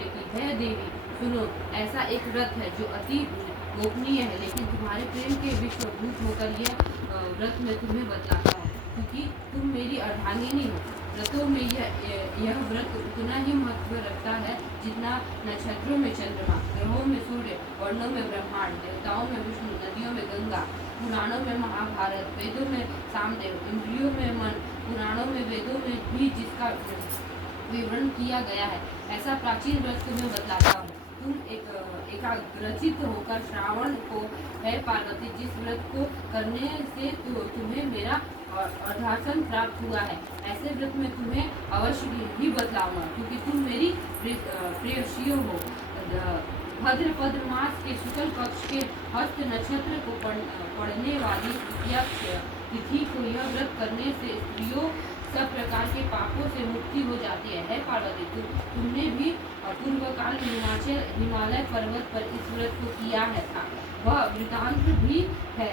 बोले कि हे देवी सुनो, ऐसा एक व्रत है जो अति गोपनीय है, लेकिन तुम्हारे प्रेम के विश्वभूत होकर व्रत में तुम्हें बतलाता हूँ, क्योंकि तुम मेरी अर्धांगिनी हो। व्रतों में यह व्रत उतना ही महत्व रखता है जितना नक्षत्रों में चंद्रमा, ग्रहों में सूर्य, वर्णों में ब्रह्मांड, देवताओं में विष्णु, नदियों में गंगा, पुराणों में महाभारत, वेदों में सामदेव, इंद्रियों में मन, पुराणों में वेदों में भी जिसका विवरण किया गया है। ऐसा प्राचीन व्रत तुम्हें बतलाता हूँ। तुम एकाग्रचित होकर श्रावण को, है पार्वती, जिस व्रत को करने से तुम्हें मेरा अर्धासन प्राप्त हुआ है, ऐसे व्रत में तुम्हें अवश्य ही बतलाऊंगा, क्योंकि तुम मेरी प्रेयसी हो। भद्रपद मास के शुक्ल पक्ष के हस्त नक्षत्र को पढ़ने वाली तिथि को यह व्रत करने से स्त्रियों सब प्रकार के पापों से मुक्ति हो जाती है। पार्वती, तुमने भी पूर्व काल हिमालय पर्वत पर इस व्रत को किया है था, वह वृतांत भी है,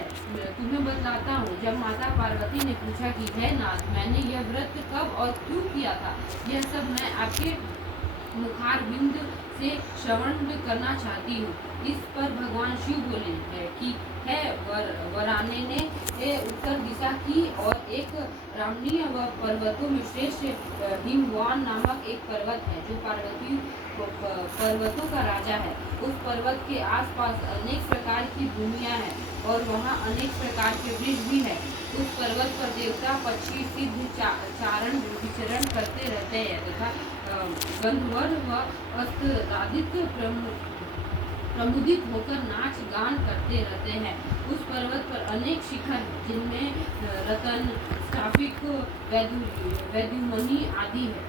तुम्हें बतलाता हूँ। जब माता पार्वती ने पूछा कि हे नाथ, मैंने यह व्रत कब और क्यों किया था, यह सब मैं आपके मुखारविंद से श्रवण करना चाहती हूँ। इस पर भगवान शिव बोले कि है वराने ने उत्तर दिशा की और एक रमणीय व पर्वतों में श्रेष्ठ हिमवान नामक एक पर्वत है, जो पार्वती पर्वतों का राजा है। उस पर्वत के आसपास अनेक प्रकार की भूमियां हैं और वहाँ अनेक प्रकार के वृक्ष भी है। उस पर्वत पर देवता, पक्षी, सिद्ध, चारण विचरण करते रहते हैं तथा गंधर्व व अस्त्रादित्य प्रमुदित होकर नाच गान करते रहते हैं। उस पर्वत पर अनेक शिखर जिनमें रतन, स्फटिक, वैदुमणि आदि है।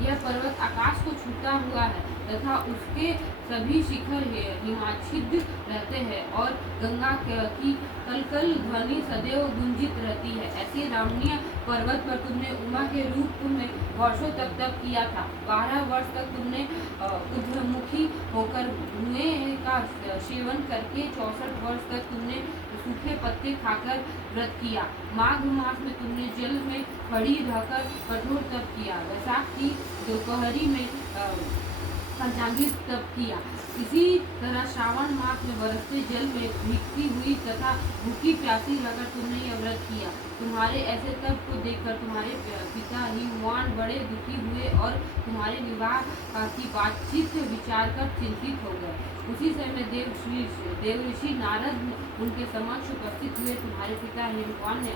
यह पर्वत आकाश को छूता हुआ है तथा उसके सभी शिखर हिमाच्छिद्र रहते हैं और गंगा की कलकल ध्वनि सदैव गुंजित रहती है। ऐसे रमणीय पर्वत पर तुमने उमा के रूप में वर्षों तक तप किया था। 12 वर्ष तक तुमने ऊर्ध्वमुखी होकर धुएं का सेवन करके 64 वर्ष तक तुमने सूखे पत्ते खाकर व्रत किया। माघ मास में तुमने जल में खड़ी रहकर कठोर तप किया। वैशाख की दोपहरी में पंचांगिक तप किया। इसी तरह श्रावण मास में बरसते जल में भीगती हुई तथा भूखी प्यासी रहकर तुमने यह व्रत किया। तुम्हारे ऐसे तप को देखकर तुम्हारे पिता हिमवान बड़े दुखी हुए और तुम्हारे विवाह की बातचीत विचार कर चिंतित हो गए। उसी समय देवऋषि नारद उनके समक्ष उपस्थित हुए। तुम्हारे पिता हिमवान ने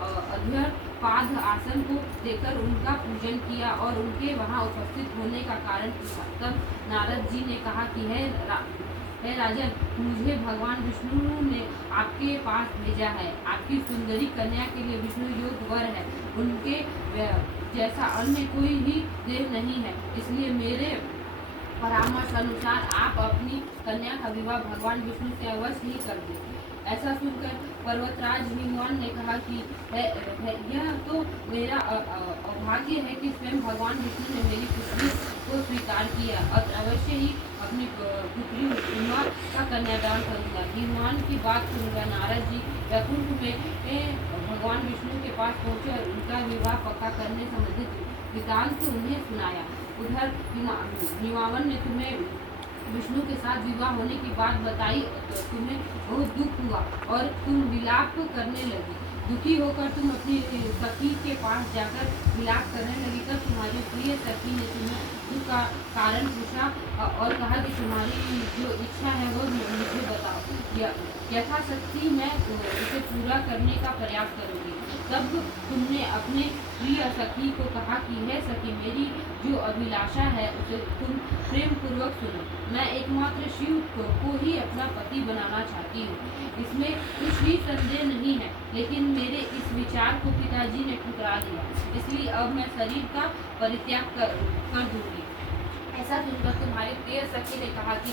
अध्यपाद आसन को देकर उनका पूजन किया और उनके वहां उपस्थित होने का कारण पूछा। तब नारद जी ने कहा कि हे राजन, मुझे भगवान विष्णु ने आपके पास भेजा है। आपकी सुंदरी कन्या के लिए विष्णु योग वर है। उनके जैसा अन्य कोई ही देव नहीं है, इसलिए मेरे परामर्श अनुसार आप अपनी कन्या का विवाह भगवान विष्णु से अवश्य ही कर दें। ऐसा सुनकर पर्वतराज हिमवान ने कहा कि यह तो मेरा अभाग्य है कि स्वयं भगवान विष्णु ने मेरी पुत्री को स्वीकार किया और अवश्य ही अपनी पुत्री उमा का कन्यादान करूंगा। हिमवान की बात सुनकर नारद जी वैकुंठ में भगवान विष्णु के पास पहुंचे और उनका विवाह पक्का करने संबंधित वृतांत उन्हें सुनाया। उधर हिमावन ने तुम्हें विष्णु के साथ विवाह होने की बात बताई तो तुम्हें बहुत दुख हुआ और तुम विलाप करने लगी। दुखी होकर तुम अपनी सखी के पास जाकर विलाप करने लगी। तब तुम्हारी प्रिय सखी ने तुम्हें दुख का कारण पूछा और कहा कि तुम्हारी जो इच्छा है वो मुझे बताओ, यथाशक्ति मैं उसे पूरा करने का प्रयास करूँगी। तब तुमने अपने प्रिय सखी को कहा कि हे सखी, मेरी जो अभिलाषा है उसे तुम प्रेम पूर्वक सुनो। मैं एकमात्र शिव को ही अपना पति बनाना चाहती हूँ, इसमें कुछ भी संदेह नहीं है, लेकिन मेरे इस विचार को पिताजी ने ठुकरा दिया, इसलिए अब मैं शरीर का परित्याग कर दूंगी। ऐसा सुनकर तुम्हारे प्रिय सखी ने कहा कि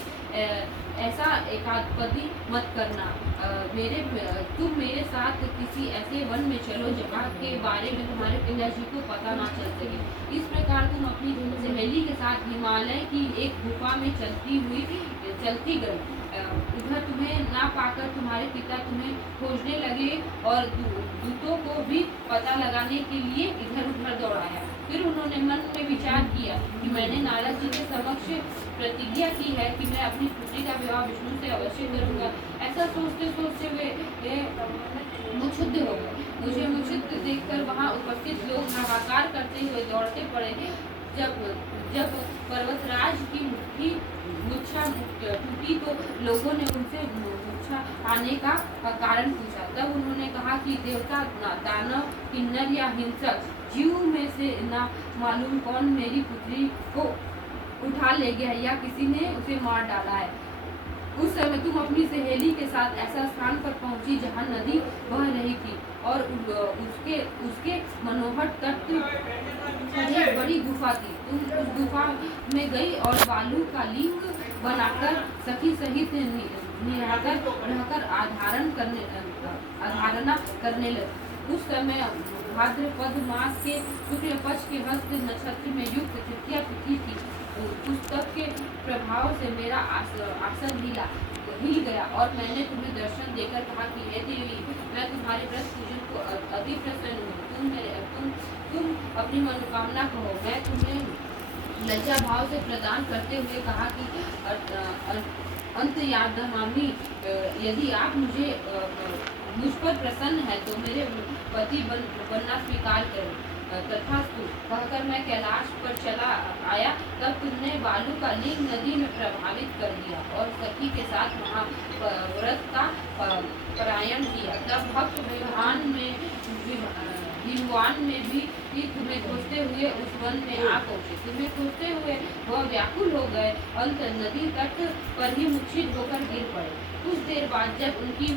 ऐसा एकादपदी मत करना। तुम मेरे साथ किसी ऐसे वन में चलो जहाँ के बारे में तुम्हारे पिताजी को पता ना चल सके। इस प्रकार तुम अपनी सहेली के साथ हिमालय की एक गुफा में चलती गई। उधर तुम्हें ना पाकर तुम्हारे पिता तुम्हें खोजने लगे और दूतों को भी पता लगाने के लिए इधर उधर दौड़ाया। फिर उन्होंने मन में विचार मैंने नारद जी के समक्ष प्रतिज्ञा की है कि मैं अपनी पुत्री का विवाह विष्णु से अवश्य करूंगा। ऐसा सोचते सोचते वे मुक्षुब्ध हो गए। मुझे मुक्षुब्ध देखकर वहां उपस्थित लोग हाहाकार करते हुए दौड़ते पड़े। जब जब पर्वतराज की मुट्ठी मूर्छा टूटी तो लोगों ने उनसे मूर्छा आने का कारण पूछा। तब उन्होंने कहा कि देवता, दानव, किन्नर या हिंसक जीव में से ना मालूम कौन मेरी पुत्री को उठा ले गया या किसी ने उसे मार डाला है। उस समय तुम अपनी सहेली के साथ ऐसा स्थान पर पहुंची जहां नदी बह रही थी और उसके मनोहर तट पर एक बड़ी गुफा थी। तुम उस गुफा में गई और बालू का लिंग बनाकर सखी सहित निराकर रहकर आधारणा करने लगी। उस समय भाद्रपद मास के शुक्ल पक्ष के हस्त नक्षत्र में युक्त तृतीया तिथि थी। पुस्तक के प्रभाव से मेरा आसन हिल गया और मैंने तुम्हें दर्शन देकर कहा कि हे देवी, मैं तुम्हारे व्रत पूजन को अति प्रसन्न हूँ। तुम अपनी मनोकामना कहो। मैं तुम्हें लज्जा भाव से प्रदान करते हुए कहा कि अंतर्यामी, यदि आप मुझ पर प्रसन्न है तो मेरे पति बनना स्वीकार करें। तथास्तु कहकर मैं कैलाश पर चला आया। तब तुमने बालू का लिंग नदी में प्रभावित कर दिया और सखी के साथ वहाँ व्रत का परायण किया। तब भक्त विद्वान में भी तुम्हें खोजते हुए उस वन में आ पहुँचे। तुम्हें खोजते हुए वह व्याकुल हो गए। अंत नदी तट पर ही मूर्छित होकर गिर पड़े। कुछ देर बाद जब उनकी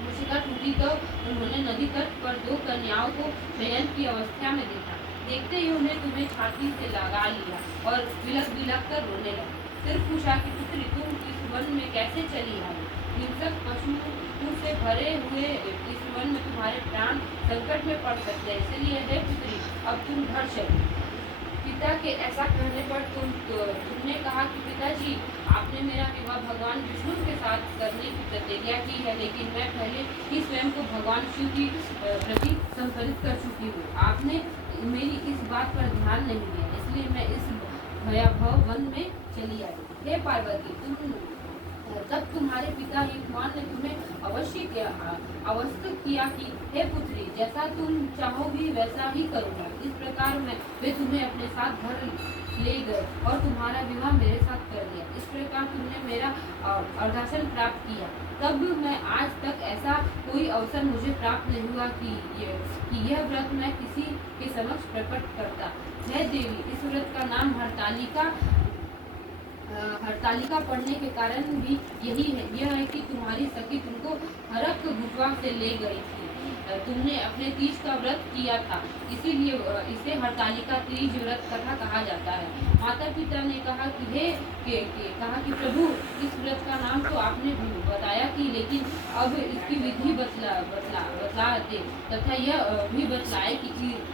मूर्छिता टूटी तो उन्होंने नदी तट पर दो कन्याओं को शयन की अवस्था में देखा। देखते ही उन्हें तुम्हें छाती से लगा लिया और बिलख कर रोने लगे। फिर पूछा कि पुत्री, तुम इस वन में कैसे चली आई? हिंसक पशुओं से भरे हुए इस वन में तुम्हारे प्राण संकट में पड़ सकते हैं, इसलिए हे पुत्री, अब तुम घर चलो। पिता के ऐसा कहने पर तुमने कहा कि पिताजी, आपने मेरा विवाह भगवान विष्णु के साथ करने की प्रतिज्ञा की है, लेकिन मैं पहले ही स्वयं को भगवान शिव की प्रति संकलित कर चुकी हूँ। आपने मेरी इस बात पर ध्यान नहीं दिया, इसलिए मैं इस भयावह वन में चली आई। हे पार्वती, तब तुम्हारे पिता हिमवान ने तुम्हें अवस्थित किया कि हे पुत्री, जैसा तुम चाहोगी वैसा ही करूँगा। इस प्रकार वे तुम्हें अपने साथ घर ले गए और तुम्हारा विवाह मेरे साथ कर दिया। इस प्रकार तुमने मेरा अर्धासन प्राप्त किया। तब मैं आज तक ऐसा कोई अवसर मुझे प्राप्त नहीं हुआ कि यह व्रत मैं किसी के समक्ष प्रकट करता। हे देवी, इस व्रत का नाम हरतालिका पढ़ने के कारण भी यही है। यह है कि तुम्हारी सखी तुमको हरक गुफा से ले गई थी। तुमने अपने तीज का व्रत किया था, इसीलिए इसे हरतालिका तीज व्रत कथा कहा जाता है। माता पिता ने कहा कि प्रभु, इस व्रत का नाम तो आपने बताया कि, लेकिन अब इसकी विधि बतला दे तथा यह भी बतलाए कि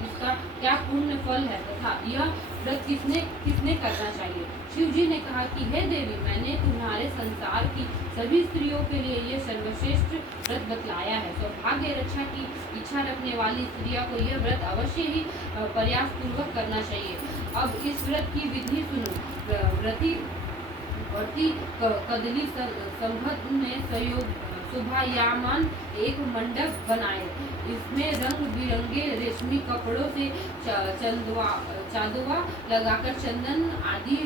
इसका क्या पुण्य फल है तथा यह व्रत किसने करना चाहिए। शिव जी ने कहा कि हे देवी, मैंने तुम्हारे संसार की सभी स्त्रियों के लिए यह सर्वश्रेष्ठ व्रत बतलाया है। सौभाग्य रक्षा की इच्छा रखने वाली स्त्रियों को यह व्रत अवश्य ही प्रयास पूर्वक करना चाहिए। अब इस व्रत की विधि सुनो। व्रती कदली संघत में शोभायमान एक मंडप बनाए। इसमें रंग बिरंगे रेशमी कपड़ों से चांदवा लगाकर चंदन आदि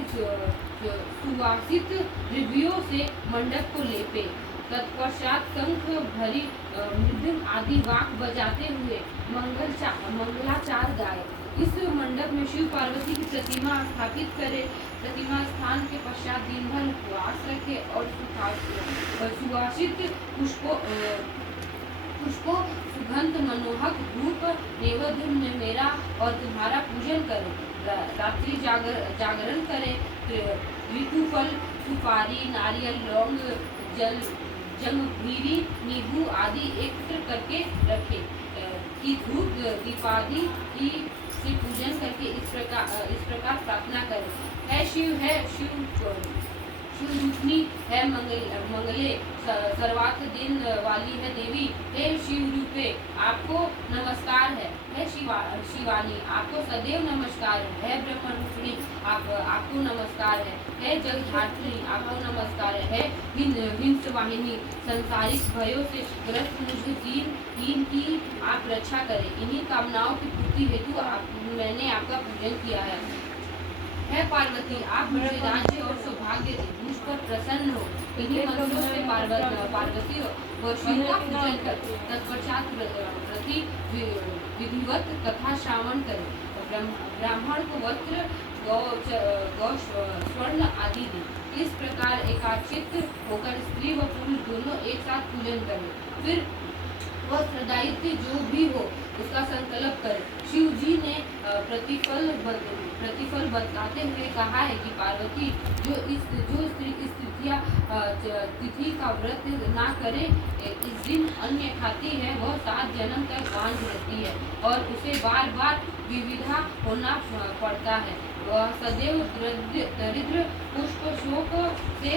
सुवासित द्रव्यों से मंडप को लेपे। तत्पश्चात शंख भरी मृदंग आदि वाक बजाते हुए मंगलाचार गाए। इस मंडप में शिव पार्वती की प्रतिमा स्थापित करे। प्रतिमा स्थान के पश्चात दिन भर उपवास रखे और सुवासित पुष्पों सुगंध मनोहक धूप नैवेद्य में मेरा और तुम्हारा पूजन करें। रात्रि जागरण करें। ऋतुफल, सुपारी, नारियल, लौंग, जंगीरी, नींबू आदि एकत्र करके रखे कि धूप दीपादि से पूजन करके इस प्रकार प्रार्थना करें। है शिव शिवरूपिणी है मंगले सर्वार्थ दिन वाली है देवी। हे शिव रूपे आपको नमस्कार है शिवानी आपको सदैव नमस्कार है ब्रह्म रूपिणी आपको नमस्कार है जगधात्री आपको नमस्कार है हिंस वाहिनी संसारिक भयों से ग्रस्त मुझे तीन की आप रक्षा करें। इन्हीं कामनाओं की पूर्ति हेतु मैंने आपका पूजन किया है पार्वती आप मुझे राज्य और सौभाग्य दे मुझ पर प्रसन्न हो। इन्हीं मंत्रों से पार्वती व शिव का पूजन कर तत्पश्चात प्रति विधिवत कथा श्रावण करें। ब्राह्मण को वस्त्र गौ स्वर्ण आदि दे। इस प्रकार एकाचित होकर स्त्री व पुरुष दोनों एक साथ पूजन करें। फिर वह प्रदायित्व जो भी हो उसका संकल्प करे। शिव जी ने प्रतिफल बतलाते हुए कहा है कि पार्वती जो स्त्री इस तिथि का व्रत ना करे इस दिन अन्न खाती है वह 7 जन्म तक बांझ रहती है और उसे बार बार विविधा होना पड़ता है। वह सदैव दरिद्र पुष्प शोक से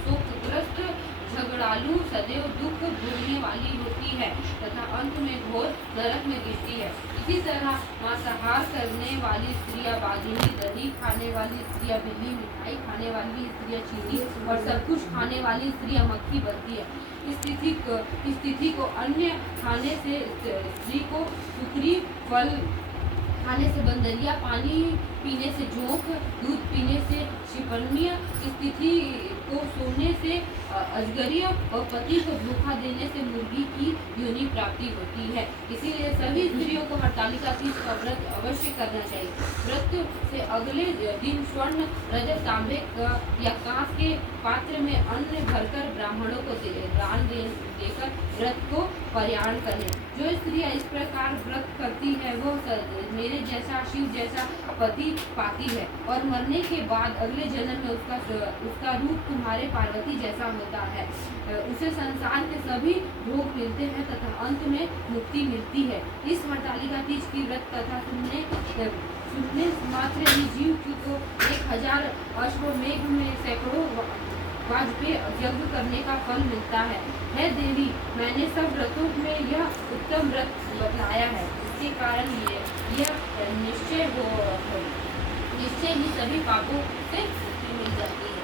शोकग्रस्त झगड़ालू सदैव दुख भोगने वाली होती है तथा अंत में घोर नरक में गिरती है। इसी तरह मांसाहार करने वाली स्त्रियां बाघिनी, दही खाने वाली स्त्रियां बिल्ली, मिठाई खाने वाली स्त्रियां चींटी और सब कुछ खाने वाली स्त्रियां मक्खी बनती है। इस तिथि को अन्न खाने से स्त्री को सुकरी, फल खाने से बंदरिया, पानी पीने से जोंक, दूध पीने से शिपन्य, इस तिथि को सोने से अजगरिय और पति को धोखा देने से मुर्गी की योनि प्राप्ति होती है। इसीलिए सभी स्त्रियों को हरतालिका तीज का व्रत अवश्य करना चाहिए। व्रत से अगले दिन स्वर्ण, रजत, तांबे या कांच के पात्र में अन्न भरकर ब्राह्मणों को दान देकर व्रत को पारायण करें। जो स्त्रियां इस प्रकार व्रत करती है वो मेरे जैसा शिव जैसा पति पाती है और मरने के बाद अगले जन्म में उसका रूप तुम्हारे पार्वती जैसा होता है। उसे संसार के सभी भोग मिलते हैं तथा अंत में मुक्ति मिलती है। इस हरतालिका तीज की व्रत कथा सुनने मात्र ही जीव को 1000 अश्वमेघ में सैकड़ों वाजपेयी यज्ञ करने का फल मिलता है। हे देवी मैंने सब व्रतों में यह उत्तम व्रत बताया है। इसके कारण यह निश्चय ही सभी पापों से मुक्ति मिल जाती है।